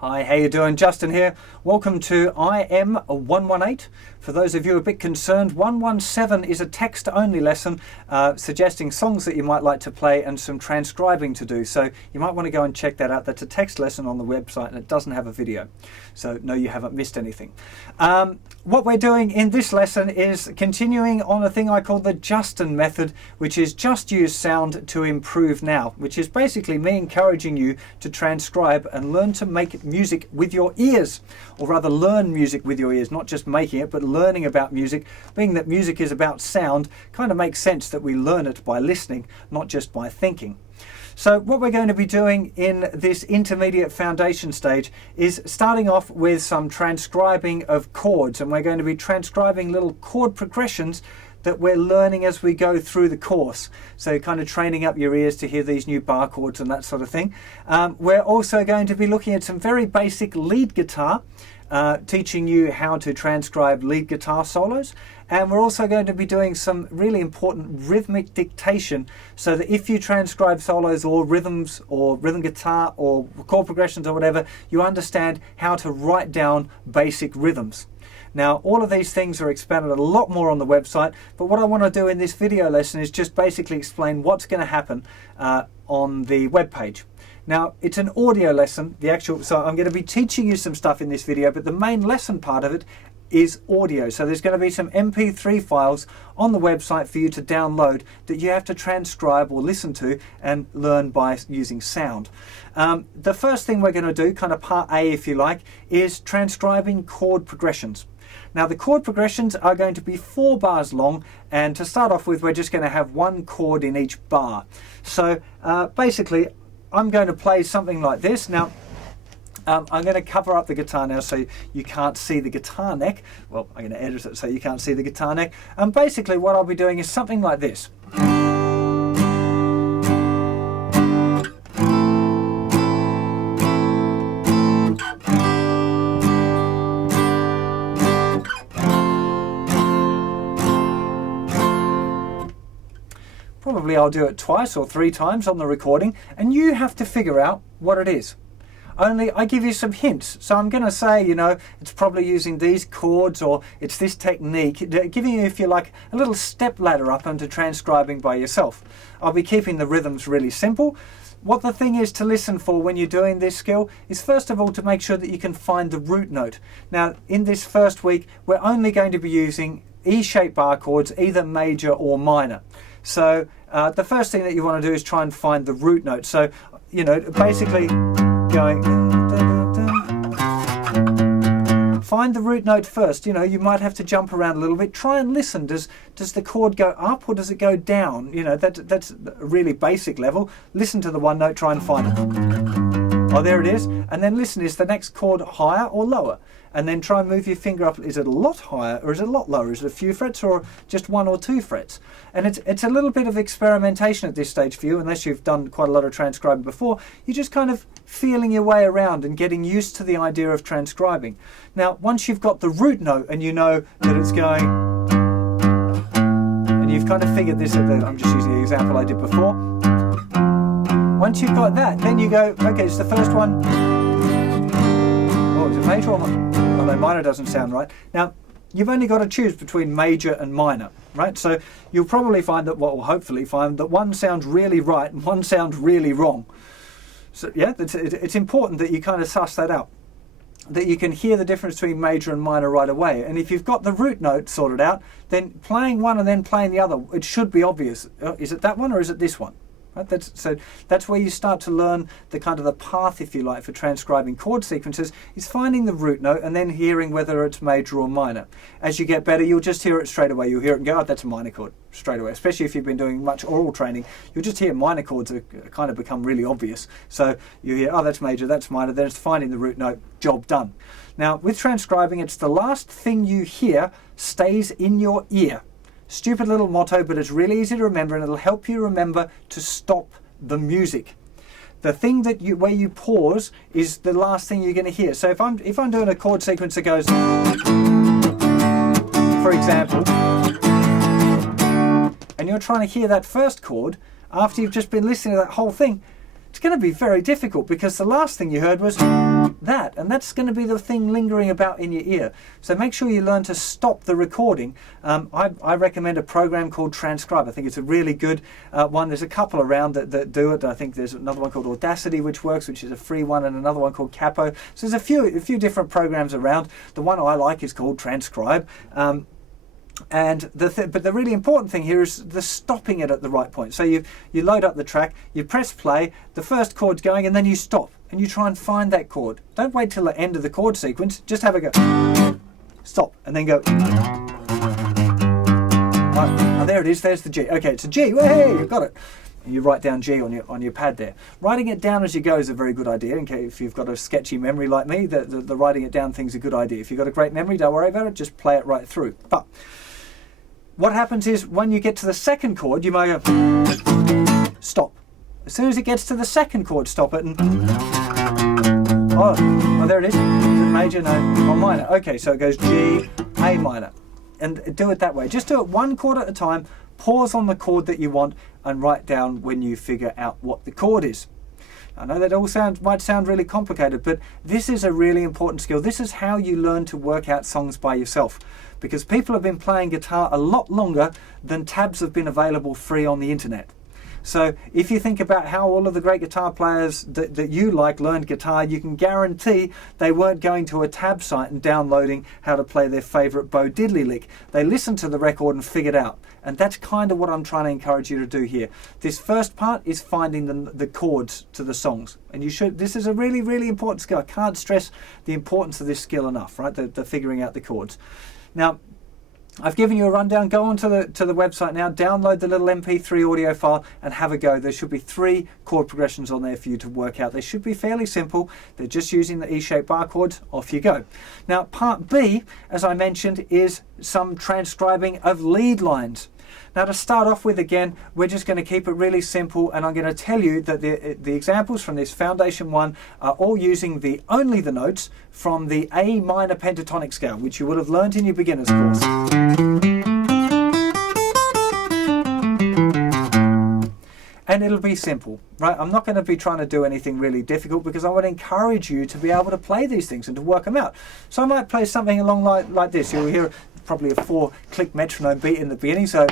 Hi, how you doing? Justin here. Welcome to IM-118. For those of you a bit concerned, 117 is a text-only lesson suggesting songs that you might like to play and some transcribing to do. So you might want to go and check that out. That's a text lesson on the website and it doesn't have a video. So no, you haven't missed anything. What we're doing in this lesson is continuing on a thing I call the Justin method, which is just use sound to improve now, which is basically me encouraging you to transcribe and learn to make music with your ears, or rather learn music with your ears, not just making it, but learning about music. Being that music is about sound, kind of makes sense that we learn it by listening, not just by thinking. So what we're going to be doing in this intermediate foundation stage is starting off with some transcribing of chords, and we're going to be transcribing little chord progressions that we're learning as we go through the course. So kind of training up your ears to hear these new bar chords and that sort of thing. We're also going to be looking at some very basic lead guitar, teaching you how to transcribe lead guitar solos. And we're also going to be doing some really important rhythmic dictation, so that if you transcribe solos or rhythms or rhythm guitar or chord progressions or whatever, you understand how to write down basic rhythms. Now, all of these things are expanded a lot more on the website, but what I want to do in this video lesson is just basically explain what's going to happen on the web page. Now, it's an audio lesson, so I'm going to be teaching you some stuff in this video, but the main lesson part of it is audio. So there's going to be some MP3 files on the website for you to download that you have to transcribe or listen to and learn by using sound. The first thing we're going to do, kind of part A if you like, is transcribing chord progressions. Now the chord progressions are going to be 4 bars long, and to start off with we're just going to have one chord in each bar. So basically I'm going to play something like this. Now I'm going to cover up the guitar now so you can't see the guitar neck. Well, I'm going to edit it so you can't see the guitar neck. And basically what I'll be doing is something like this. Probably I'll do it twice or 3 times on the recording, and you have to figure out what it is. Only I give you some hints. So I'm going to say, you know, it's probably using these chords or it's this technique, giving you, if you like, a little step ladder up into transcribing by yourself. I'll be keeping the rhythms really simple. What the thing is to listen for when you're doing this skill is first of all to make sure that you can find the root note. Now in this first week we're only going to be using E-shaped bar chords, either major or minor. So the first thing that you want to do is try and find the root note. So, you know, basically going, find the root note first. You know, you might have to jump around a little bit. Try and listen. Does the chord go up or does it go down? You know, that's a really basic level. Listen to the one note, try and find it. Oh, there it is. And then listen, is the next chord higher or lower? And then try and move your finger up. Is it a lot higher or is it a lot lower? Is it a few frets or just 1 or 2 frets? And it's a little bit of experimentation at this stage for you, unless you've done quite a lot of transcribing before. You're just kind of feeling your way around and getting used to the idea of transcribing. Now, once you've got the root note and you know that it's going, and you've kind of figured this, I'm just using the example I did before. Once you've got that, then you go, okay, it's the first one. Oh, is it major or minor? Oh no, minor doesn't sound right. Now, you've only got to choose between major and minor, right? So you'll probably find that, well, hopefully find that one sounds really right and one sounds really wrong. So yeah, it's important that you kind of suss that out, that you can hear the difference between major and minor right away. And if you've got the root note sorted out, then playing one and then playing the other, it should be obvious. Is it that one or is it this one? Right? That's where you start to learn the kind of the path, if you like, for transcribing chord sequences, is finding the root note and then hearing whether it's major or minor. As you get better, you'll just hear it straight away. You'll hear it and go, oh, that's a minor chord, straight away. Especially if you've been doing much oral training, you'll just hear minor chords kind of become really obvious. So you hear, oh, that's major, that's minor, then it's finding the root note, job done. Now, with transcribing, it's the last thing you hear stays in your ear. Stupid little motto, but it's really easy to remember, and it'll help you remember to stop the music. The thing that where you pause is the last thing you're going to hear. So if I'm doing a chord sequence that goes, for example, and you're trying to hear that first chord after you've just been listening to that whole thing, it's going to be very difficult, because the last thing you heard was that, and that's going to be the thing lingering about in your ear. So make sure you learn to stop the recording. I recommend a program called Transcribe. I think it's a really good one. There's a couple around that do it. I think there's another one called Audacity which works, which is a free one, and another one called Capo. So there's a few different programs around. The one I like is called Transcribe. And but the really important thing here is the stopping it at the right point. So you load up the track, you press play, the first chord's going, and then you stop and you try and find that chord. Don't wait till the end of the chord sequence, just have a go, stop, and then go. Right, oh, there it is, there's the G. Okay, it's a G, hey, you got it. And you write down G on your pad there. Writing it down as you go is a very good idea. In case if you've got a sketchy memory like me, the writing it down thing's a good idea. If you've got a great memory, don't worry about it, just play it right through. But what happens is, when you get to the second chord, you may go, stop. As soon as it gets to the second chord, stop it, and oh, there it is. Is it major? No, or minor. Okay, so it goes G, A minor. And do it that way. Just do it one chord at a time, pause on the chord that you want, and write down when you figure out what the chord is. I know that all might sound really complicated, but this is a really important skill. This is how you learn to work out songs by yourself, because people have been playing guitar a lot longer than tabs have been available free on the internet. So if you think about how all of the great guitar players that you like learned guitar, you can guarantee they weren't going to a tab site and downloading how to play their favourite Bo Diddley lick. They listened to the record and figured out. And that's kind of what I'm trying to encourage you to do here. This first part is finding the chords to the songs. And this is a really, really important skill. I can't stress the importance of this skill enough, right? The figuring out the chords. Now, I've given you a rundown. Go onto the website now, download the little MP3 audio file and have a go. There should be 3 chord progressions on there for you to work out. They should be fairly simple. They're just using the E-shaped bar chords. Off you go. Now, part B, as I mentioned, is some transcribing of lead lines. Now, to start off with, again, we're just going to keep it really simple, and I'm going to tell you that the examples from this Foundation 1 are all using only the notes from the A minor pentatonic scale, which you would have learnt in your beginner's course. And it'll be simple, right? I'm not going to be trying to do anything really difficult, because I would encourage you to be able to play these things and to work them out. So I might play something along like this. You'll hear probably a 4-click metronome beat in the beginning, so,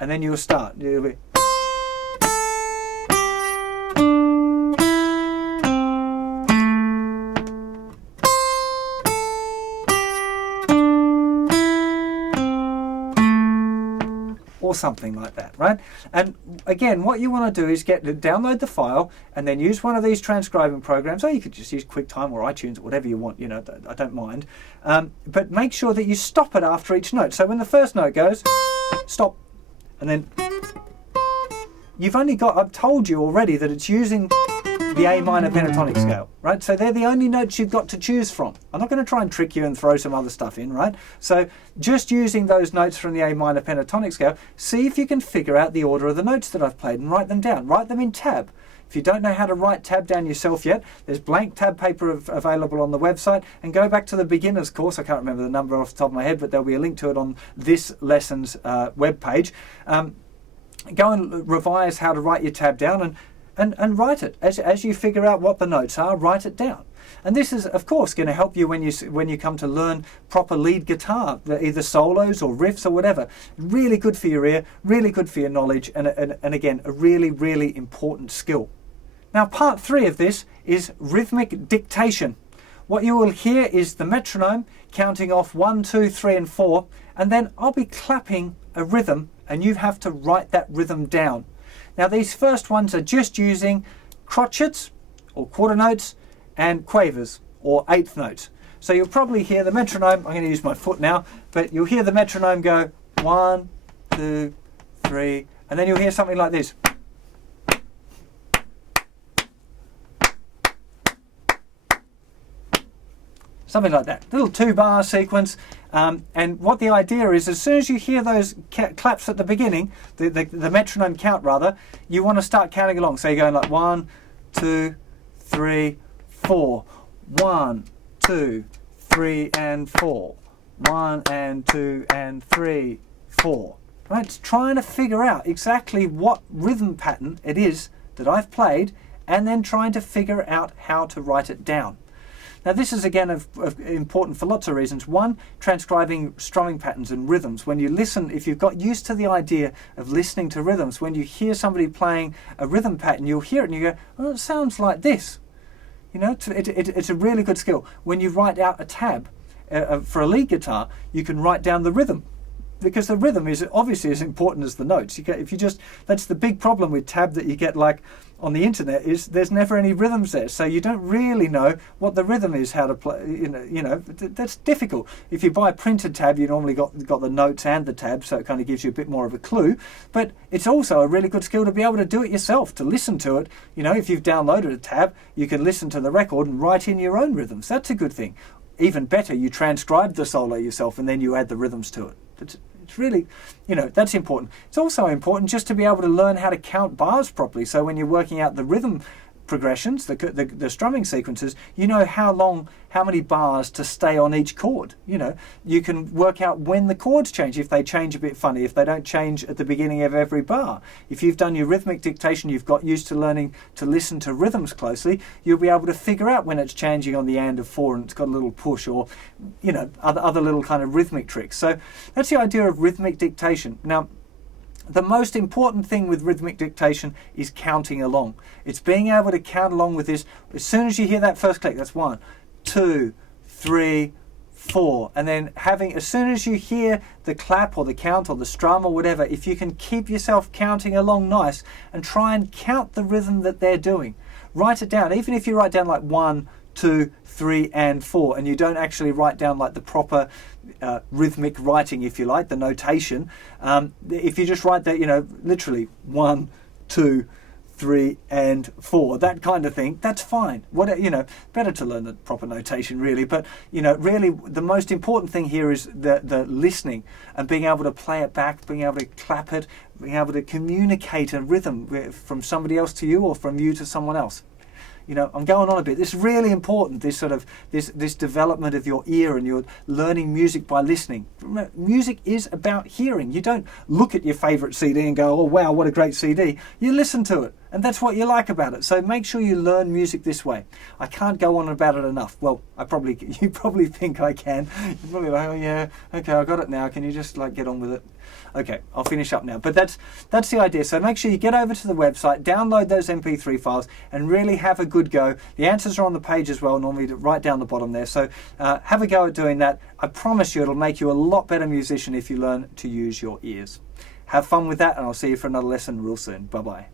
and then you'll start. You'll be, or something like that, right? And again, what you want to do is download the file and then use one of these transcribing programs, or you could just use QuickTime or iTunes or whatever you want, you know, I don't mind. But make sure that you stop it after each note. So when the first note goes, stop, and then you've only got, I've told you already that it's using the A minor pentatonic scale, right? So they're the only notes you've got to choose from. I'm not going to try and trick you and throw some other stuff in, right? So just using those notes from the A minor pentatonic scale, see if you can figure out the order of the notes that I've played and write them down. Write them in tab. If you don't know how to write tab down yourself yet, there's blank tab paper available on the website, and go back to the beginner's course. I can't remember the number off the top of my head, but there'll be a link to it on this lesson's webpage. Go and revise how to write your tab down, and write it. As you figure out what the notes are, write it down. And this is, of course, going to help you when you come to learn proper lead guitar, either solos or riffs or whatever. Really good for your ear, really good for your knowledge, and again, a really, really important skill. Now, part 3 of this is rhythmic dictation. What you will hear is the metronome counting off 1, 2, 3, and 4, and then I'll be clapping a rhythm, and you have to write that rhythm down. Now, these first ones are just using crotchets or quarter notes and quavers or eighth notes. So you'll probably hear the metronome, I'm going to use my foot now, but you'll hear the metronome go 1, 2, 3, and then you'll hear something like this. Something like that, little 2-bar sequence. And what the idea is, as soon as you hear those claps at the beginning, the metronome count rather, you want to start counting along. So you're going like 1, 2, 3, 4. 1, 2, 3, and 4. 1 and 2 and 3, 4. Right? It's trying to figure out exactly what rhythm pattern it is that I've played and then trying to figure out how to write it down. Now this is again important for lots of reasons. One, transcribing strumming patterns and rhythms. When you listen, if you've got used to the idea of listening to rhythms, when you hear somebody playing a rhythm pattern, you'll hear it and you go, oh, it sounds like this. You know, it's a really good skill. When you write out a tab for a lead guitar, you can write down the rhythm, because the rhythm is obviously as important as the notes. That's the big problem with tab that you get like on the internet, is there's never any rhythms there, so you don't really know what the rhythm is, how to play. That's difficult. If you buy a printed tab, you normally got the notes and the tab, so it kind of gives you a bit more of a clue. But it's also a really good skill to be able to do it yourself, to listen to it. You know, if you've downloaded a tab, you can listen to the record and write in your own rhythms. That's a good thing. Even better, you transcribe the solo yourself and then you add the rhythms to it. It's really, that's important. It's also important just to be able to learn how to count bars properly. So when you're working out the rhythm progressions, the strumming sequences, you know how many bars to stay on each chord. You can work out when the chords change, if they change a bit funny, if they don't change at the beginning of every bar. If you've done your rhythmic dictation, you've got used to learning to listen to rhythms closely, you'll be able to figure out when it's changing on the and of 4 and it's got a little push, or other little kind of rhythmic tricks. So that's the idea of rhythmic dictation. Now, the most important thing with rhythmic dictation is counting along. It's being able to count along with this. As soon as you hear that first click, that's 1, 2, 3, 4. And then as soon as you hear the clap or the count or the strum or whatever, if you can keep yourself counting along nice and try and count the rhythm that they're doing. Write it down. Even if you write down like 1, 2, 3, and 4, and you don't actually write down like the proper rhythmic writing, if you like, the notation. If you just write that, literally 1, 2, 3, and 4, that kind of thing, that's fine. Better to learn the proper notation, really. But really, the most important thing here is the listening and being able to play it back, being able to clap it, being able to communicate a rhythm from somebody else to you or from you to someone else. I'm going on a bit. It's really important, this development of your ear, and you're learning music by listening. Music is about hearing. You don't look at your favorite CD and go, oh wow, what a great CD. You listen to it, and that's what you like about it. So make sure you learn music this way. I can't go on about it enough. Well, you probably think I can. You're probably like, oh yeah, okay, I got it now. Can you just get on with it? Okay, I'll finish up now. But that's the idea. So make sure you get over to the website, download those MP3 files, and really have a good go. The answers are on the page as well, normally right down the bottom there. So have a go at doing that. I promise you it'll make you a lot better musician if you learn to use your ears. Have fun with that, and I'll see you for another lesson real soon. Bye-bye.